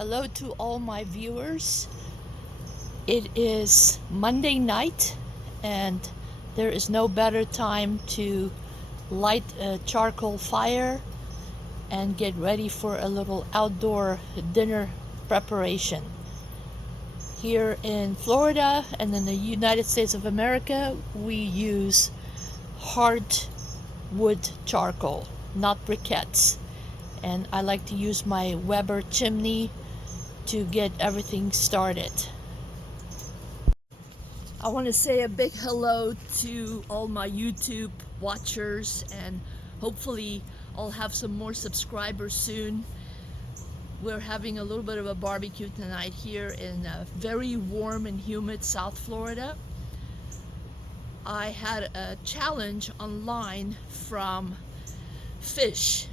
Hello to all my viewers. It is Monday night and there is no better time to light a charcoal fire and get ready for a little outdoor dinner preparation. Here in Florida and in the United States of America, we use hardwood charcoal, not briquettes. And I like to use my Weber chimney to get everything started. I want to say a big hello to all my YouTube watchers, and hopefully I'll have some more subscribers soon. We're having a little bit of a barbecue tonight here in very warm and humid South Florida. I had a challenge online from Fish.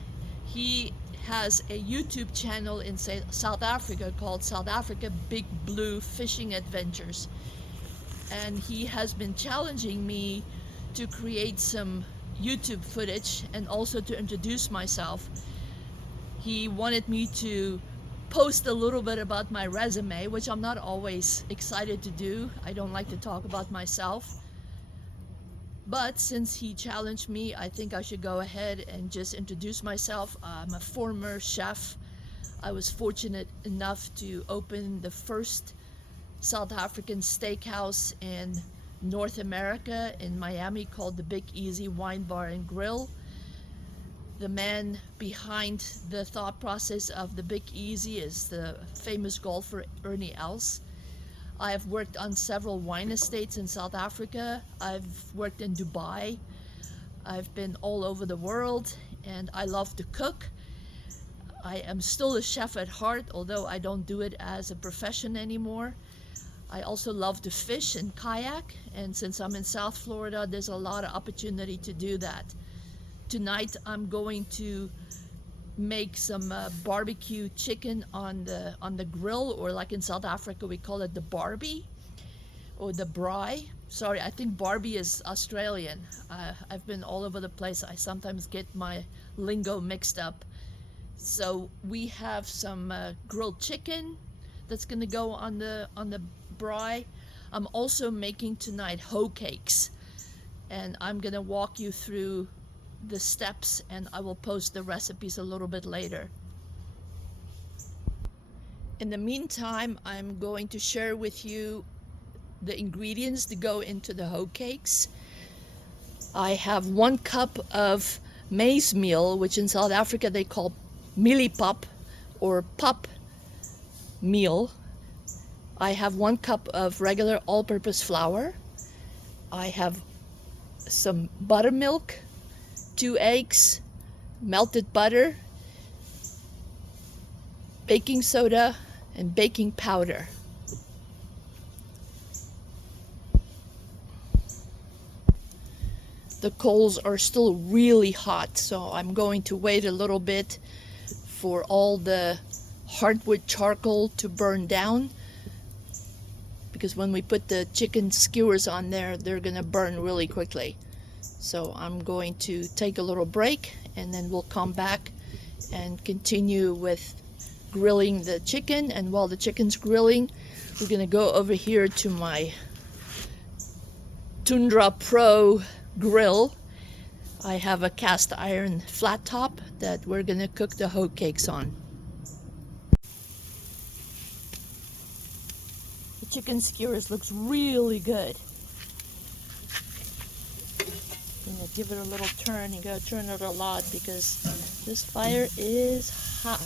He has a YouTube channel in South Africa called South Africa Big Blue Fishing Adventures, and he has been challenging me to create some YouTube footage and also to introduce myself. He wanted me to post a little bit about my resume, which I'm not always excited to do. I don't like to talk about myself. But since he challenged me, I think I should go ahead and just introduce myself. I'm a former chef. I was fortunate enough to open the first South African steakhouse in North America in Miami called the Big Easy Wine Bar and Grill. The man behind the thought process of the Big Easy is the famous golfer Ernie Els. I have worked on several wine estates in South Africa. I've worked in Dubai. I've been all over the world, and I love to cook. I am still a chef at heart, although I don't do it as a profession anymore. I also love to fish and kayak, and since I'm in South Florida, there's a lot of opportunity to do that. Tonight I'm going to make some barbecue chicken on the grill, or like in South Africa we call it the barbie or the braai. Sorry, I think barbie is Australian. I've been all over the place. I sometimes get my lingo mixed up. So we have some grilled chicken that's gonna go on the braai. I'm also making tonight hoe cakes, and I'm gonna walk you through the steps, and I will post the recipes a little bit later. In the meantime, I'm going to share with you the ingredients to go into the hoe cakes. I have 1 cup of maize meal, which in South Africa they call mieliepap or pap meal. I have 1 cup of regular all-purpose flour. I have some buttermilk, 2 eggs, melted butter, baking soda, and baking powder. The coals are still really hot, so I'm going to wait a little bit for all the hardwood charcoal to burn down, because when we put the chicken skewers on there, they're gonna burn really quickly. So I'm going to take a little break, and then we'll come back and continue with grilling the chicken. And while the chicken's grilling, we're gonna go over here to my Tundra Pro grill. I have a cast iron flat top that we're gonna cook the hoe cakes on. The chicken skewers looks really good. Gonna give it a little turn. You gotta turn it a lot because this fire is hot.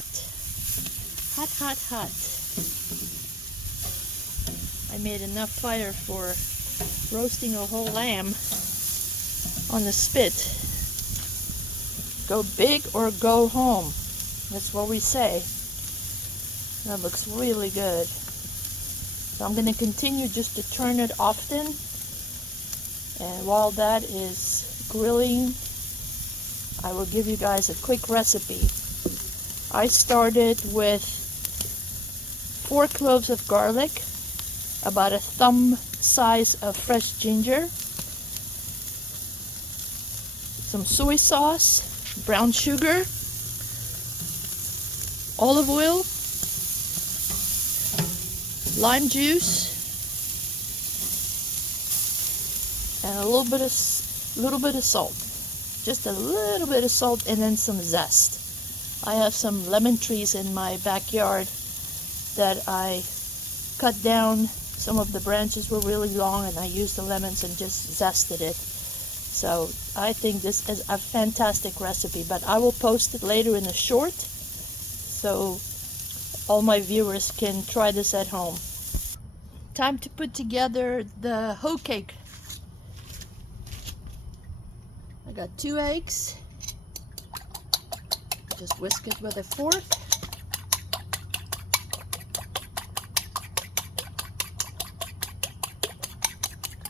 Hot, hot, hot. I made enough fire for roasting a whole lamb on the spit. Go big or go home. That's what we say. That looks really good. So I'm gonna continue just to turn it often. And while that is grilling, I will give you guys a quick recipe. I started with 4 cloves of garlic, about a thumb size of fresh ginger, some soy sauce, brown sugar, olive oil, lime juice, and a little bit of salt. Just a little bit of salt, and then some zest. I have some lemon trees in my backyard that I cut down. Some of the branches were really long, and I used the lemons and just zested it. So I think this is a fantastic recipe, but I will post it later in a short so all my viewers can try this at home. Time to put together the hoe cake. I got 2 eggs. Just whisk it with a fork.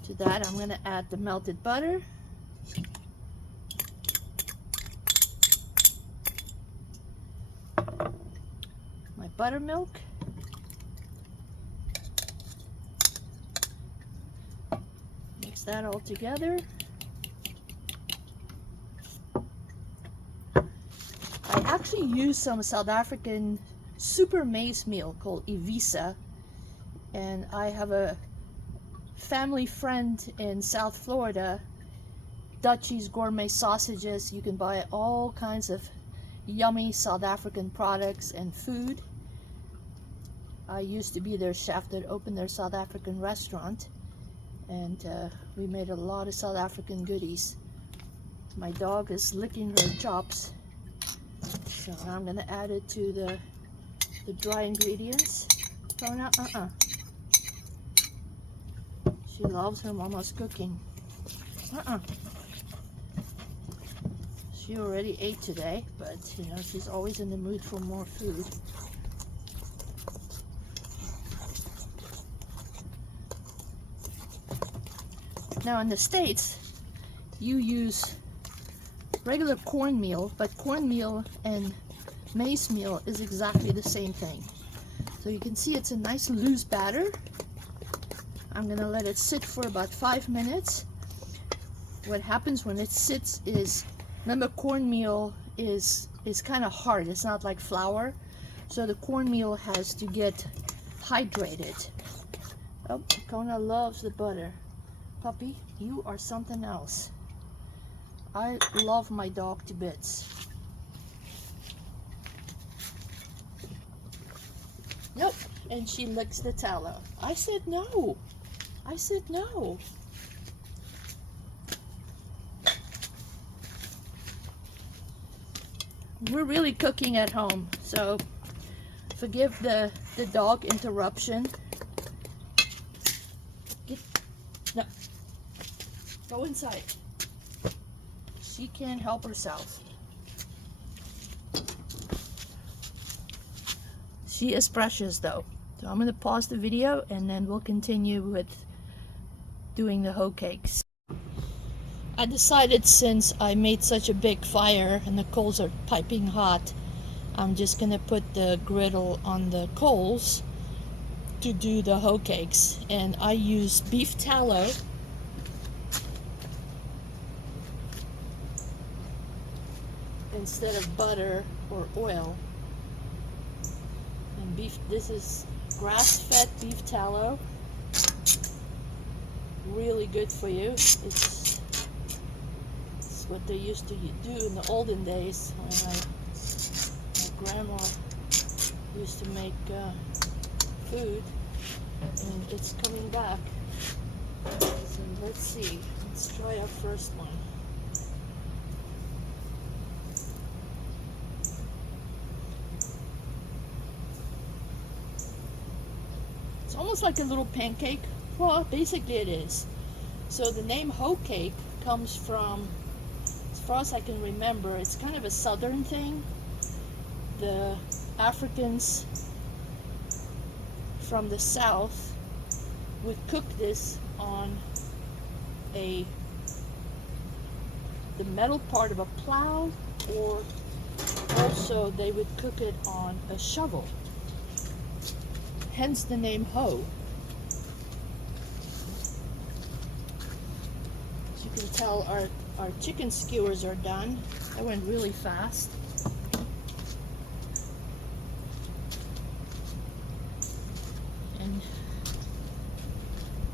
To that, I'm going to add the melted butter. My buttermilk. Mix that all together. I actually use some South African super maize meal called Ivisa, and I have a family friend in South Florida, Dutchie's Gourmet Sausages. You can buy all kinds of yummy South African products and food. I used to be their chef that opened their South African restaurant, and we made a lot of South African goodies. My dog is licking her chops. So I'm going to add it to the dry ingredients. Oh, no, She loves her mama's cooking. She already ate today, but you know, she's always in the mood for more food. Now in the States, you use regular cornmeal, but cornmeal and maize meal is exactly the same thing. So you can see it's a nice loose batter. I'm gonna let it sit for about 5 minutes. What happens when it sits is, remember, cornmeal is kind of hard. It's not like flour, so the cornmeal has to get hydrated. Oh, Kona loves the butter. Puppy, you are something else. I love my dog to bits. Nope, and she licks the tallow. I said no. I said no. We're really cooking at home, so forgive the dog interruption. No. Go inside. She can't help herself. She is precious though. So I'm going to pause the video and then we'll continue with doing the hoe cakes. I decided, since I made such a big fire and the coals are piping hot, I'm just going to put the griddle on the coals to do the hoe cakes. And I use beef tallow. Instead of butter or oil. And beef, this is grass-fed beef tallow. Really good for you. It's what they used to do in the olden days when my grandma used to make food, and it's coming back. So let's see. Let's try our first one. It's almost like a little pancake. Well, basically it is. So the name hoe cake comes from, as far as I can remember, it's kind of a southern thing. The Africans from the south would cook this on the metal part of a plow, or also they would cook it on a shovel. Hence the name hoe. As you can tell, our chicken skewers are done. That went really fast. And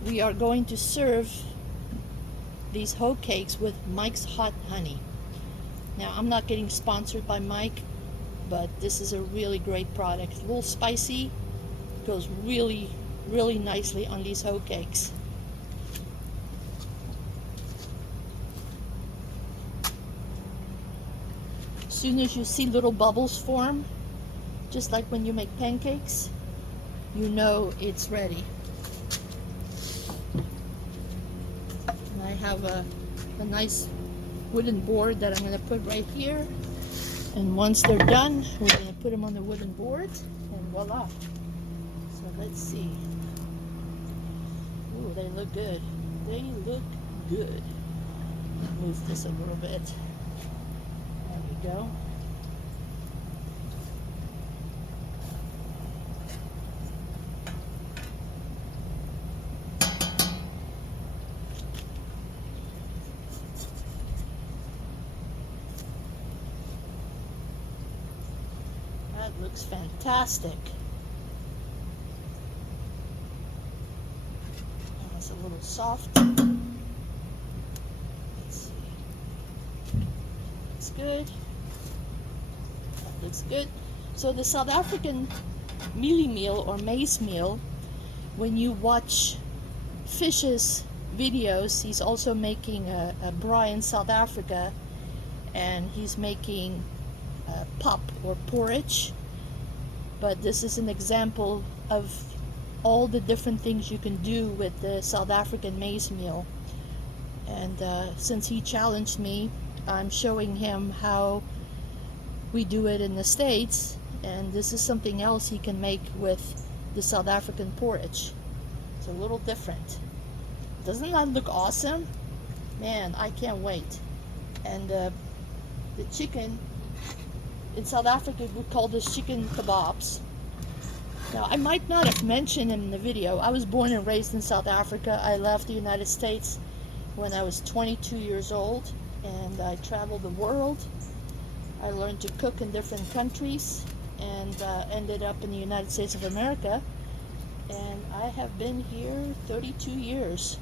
we are going to serve these hoe cakes with Mike's Hot Honey. Now, I'm not getting sponsored by Mike, but this is a really great product. A little spicy, goes really, really nicely on these hoe cakes. As soon as you see little bubbles form, just like when you make pancakes, you know it's ready. And I have a nice wooden board that I'm going to put right here. And once they're done, we're going to put them on the wooden board, and voila. So let's see. Ooh, they look good. They look good. Move this a little bit. There we go. That looks fantastic. It's a little soft. Let's see. Looks good. That looks good. So the South African mealie meal or maize meal, when you watch Fish's videos, he's also making a braai in South Africa, and he's making pap or porridge. But this is an example of all the different things you can do with the South African maize meal. And since he challenged me, I'm showing him how we do it in the States, and this is something else he can make with the South African porridge. It's a little different. Doesn't that look awesome? Man, I can't wait. And the chicken, in South Africa we call this chicken kebabs. Now, I might not have mentioned in the video, I was born and raised in South Africa. I left the United States when I was 22 years old, and I traveled the world. I learned to cook in different countries, and ended up in the United States of America, and I have been here 32 years,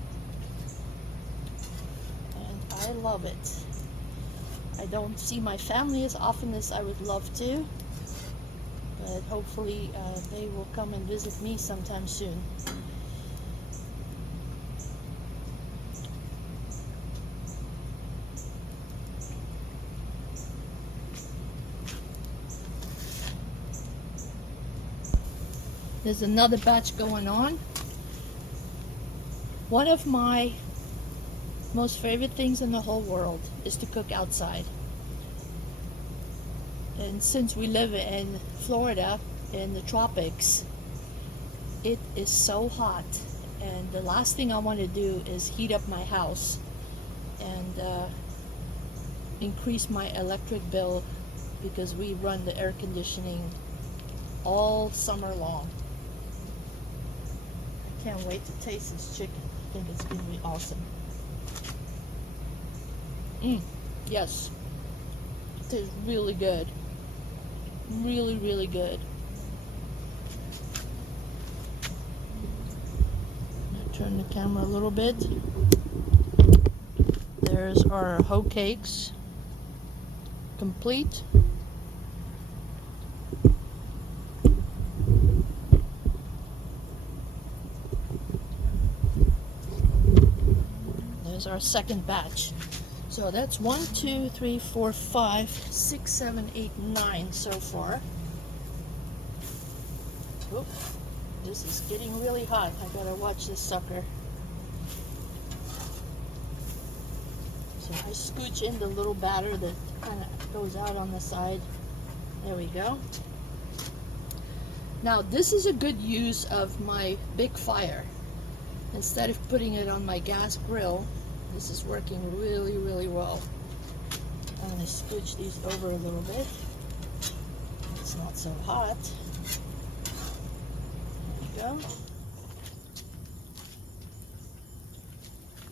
and I love it. I don't see my family as often as I would love to, but hopefully they will come and visit me sometime soon. There's another batch going on. One of my most favorite things in the whole world is to cook outside. And since we live in Florida, in the tropics, it is so hot. And the last thing I want to do is heat up my house and increase my electric bill, because we run the air conditioning all summer long. I can't wait to taste this chicken. I think it's going to be awesome. Yes. It tastes really good. Really, really good. I'm gonna turn the camera a little bit. There's our hoe cakes. Complete. There's our second batch. So that's 1, 2, 3, 4, 5, 6, 7, 8, 9 so far. Oop, this is getting really hot. I gotta watch this sucker. So I scooch in the little batter that kind of goes out on the side. There we go. Now this is a good use of my big fire. Instead of putting it on my gas grill, this is working really, really well. I'm going to scooch these over a little bit. It's not so hot. There we go.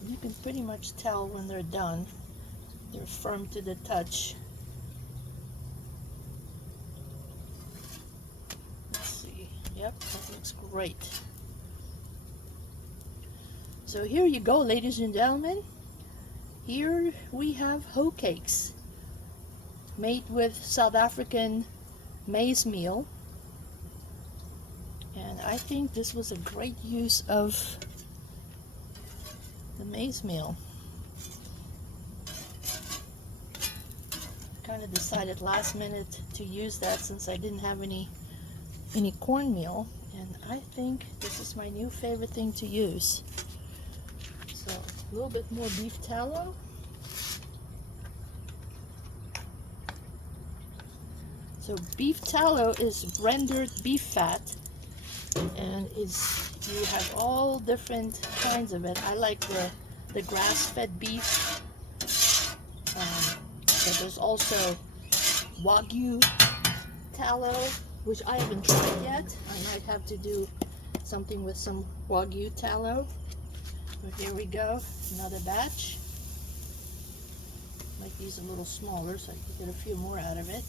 You can pretty much tell when they're done. They're firm to the touch. Let's see. Yep, that looks great. So here you go, ladies and gentlemen. Here we have hoe cakes made with South African maize meal. And I think this was a great use of the maize meal. Kind of decided last minute to use that since I didn't have any cornmeal, and I think this is my new favorite thing to use. So a little bit more beef tallow. So beef tallow is rendered beef fat, and you have all different kinds of it. I like the grass-fed beef. But there's also Wagyu tallow, which I haven't tried yet. I might have to do something with some Wagyu tallow. But here we go, another batch. Make these a little smaller so I can get a few more out of it.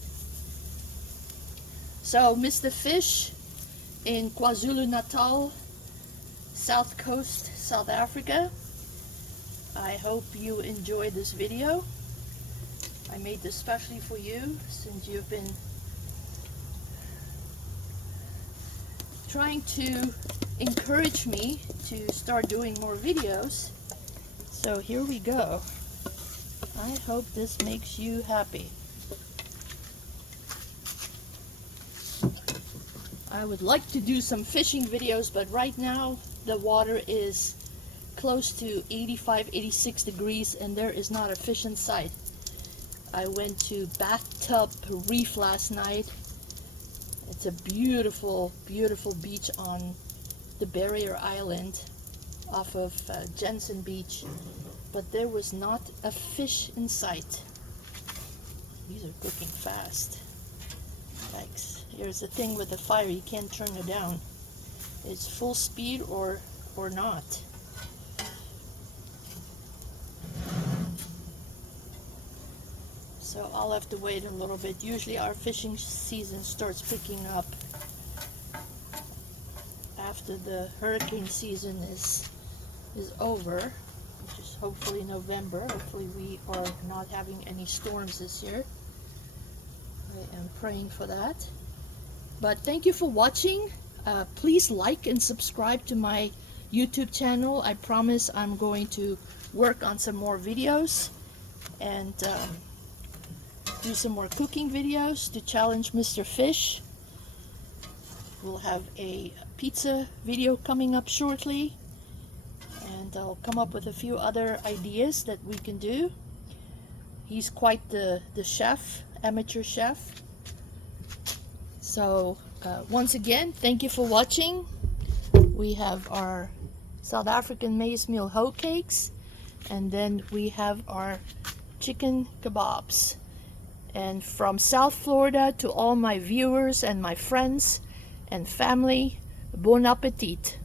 So Mr. Fish in KwaZulu-Natal, South Coast, South Africa. I hope you enjoyed this video. I made this especially for you since you've been trying to encourage me to start doing more videos. So here we go. I hope this makes you happy. I would like to do some fishing videos, but right now the water is close to 85, 86 degrees and there is not a fish in sight. I went to Bathtub Reef last night. It's a beautiful, beautiful beach on the barrier island off of Jensen Beach, but there was not a fish in sight. These are cooking fast. Thanks. Here's the thing with the fire, you can't turn it down. It's full speed or not. So I'll have to wait a little bit. Usually our fishing season starts picking up after the hurricane season is over, which is hopefully November. Hopefully we are not having any storms this year. I am praying for that. But thank you for watching. Please like and subscribe to my YouTube channel. I promise I'm going to work on some more videos and do some more cooking videos to challenge Mr. Fish. We'll have a pizza video coming up shortly, and I'll come up with a few other ideas that we can do. He's quite the chef, amateur chef. So once again, thank you for watching. We have our South African maize meal hoe cakes, and then we have our chicken kebabs. And from South Florida to all my viewers and my friends and family, bon appetit.